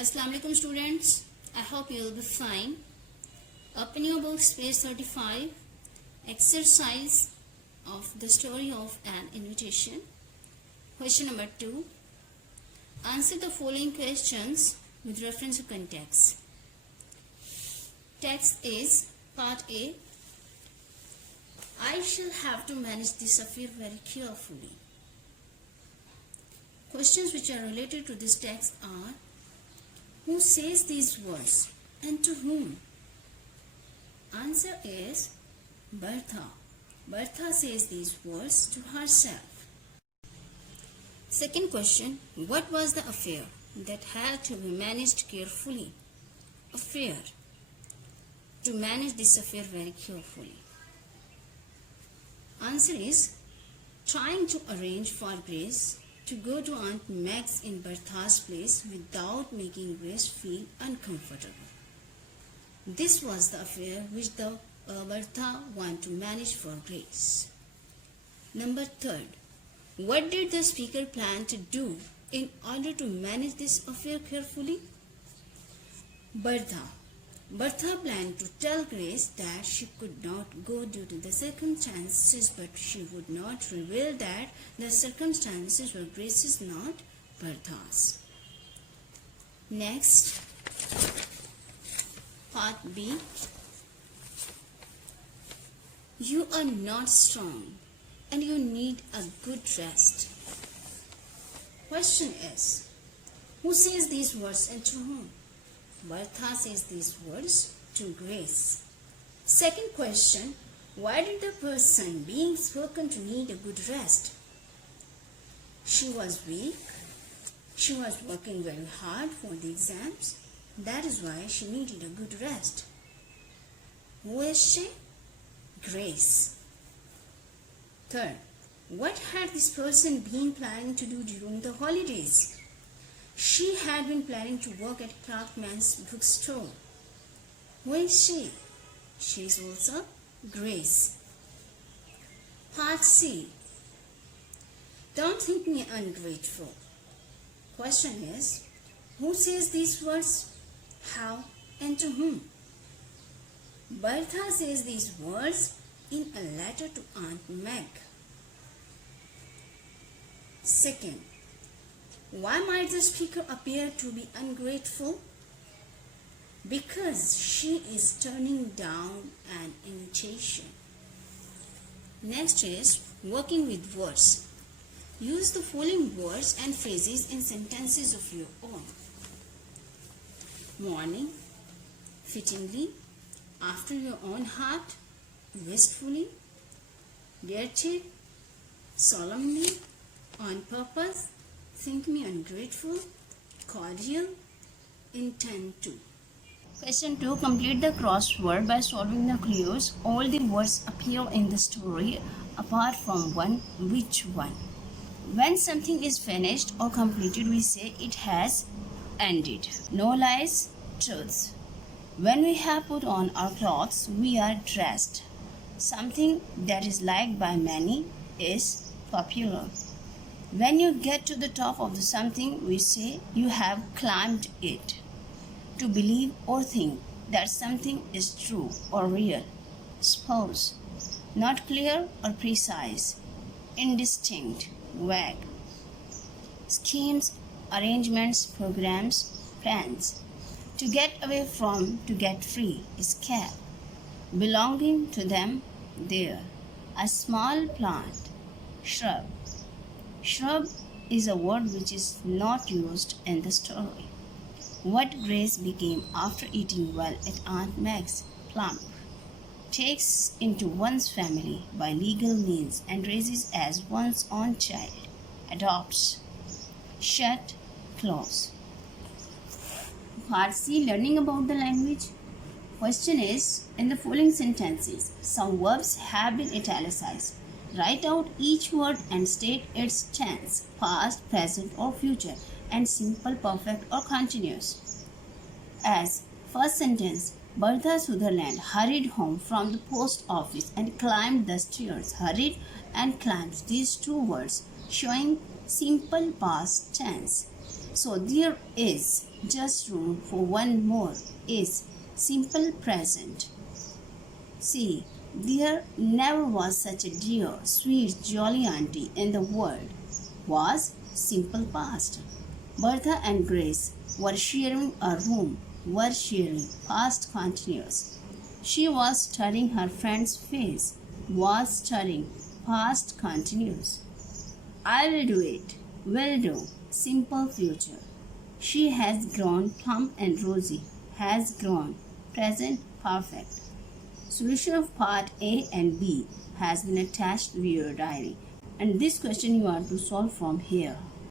Assalamu alaikum students. I hope you will be fine. Open your books, page 35. Exercise of the story of an invitation. Question number 2. Answer the following questions with reference to context. Text is part A. I shall have to manage this affair very carefully. Questions which are related to this text are: who says these words and to whom? Answer is Bertha. Bertha says these words to herself. Second question: what was the affair that had to be managed carefully? Affair. To manage this affair very carefully. Answer is trying to arrange for Grace to go to Aunt Meg's in Bertha's place without making Grace feel uncomfortable. This was the affair which Bertha wanted to manage for Grace. Number 3. What did the speaker plan to do in order to manage this affair carefully? Bertha planned to tell Grace that she could not go due to the circumstances, but she would not reveal that the circumstances were Grace's, not Bertha's. Next, part B. You are not strong and you need a good rest. Question is, who says these words and to whom? Bertha says these words to Grace. Second question, why did the person being spoken to need a good rest? She was weak. She was working very hard for the exams. That is why she needed a good rest. Who is she? Grace. Third, what had this person been planning to do during the holidays? She had been planning to work at Clarkman's bookstore. Who is she? She is also Grace. Part C. Don't think me ungrateful. Question is, who says these words, how, and to whom? Bertha says these words in a letter to Aunt Meg. Second, why might the speaker appear to be ungrateful? Because she is turning down an invitation. Next is working with words. Use the following words and phrases in sentences of your own. Morning, fittingly, after your own heart, wistfully, dirty, solemnly, on purpose, think me ungrateful, cordial, intend to. Question 2. Complete the crossword by solving the clues. All the words appear in the story apart from one. Which one? When something is finished or completed, we say it has ended. No lies, truths. When we have put on our clothes, we are dressed. Something that is liked by many is popular. When you get to the top of the something, we say you have climbed it. To believe or think that something is true or real. Suppose. Not clear or precise. Indistinct, vague. Schemes, arrangements, programs, plans. To get away from, to get free, escape. Belonging to them, there. A small plant, shrub. Shrub is a word which is not used in the story. What Grace became after eating well at Aunt Meg's, plump. Takes into one's family by legal means and raises as one's own child. Adopts. Shut, close. Part C. Learning about the language. Question is, in the following sentences, some verbs have been italicized. Write out each word and state its tense, past, present or future, and simple, perfect or continuous. As first sentence, Bertha Sutherland hurried home from the post office and climbed the stairs. Hurried and climbed, these two words showing simple past tense. So there is just room for one more is simple present. See, there never was such a dear, sweet, jolly auntie in the world. Was simple past. Bertha and Grace were sharing a room, were sharing past continuous. She was studying her friend's face, was studying past continuous. I will do it, will do, simple future. She has grown, Tom and Rosie has grown, present perfect. Solution of part A and B has been attached to your diary, and this question you are to solve from here.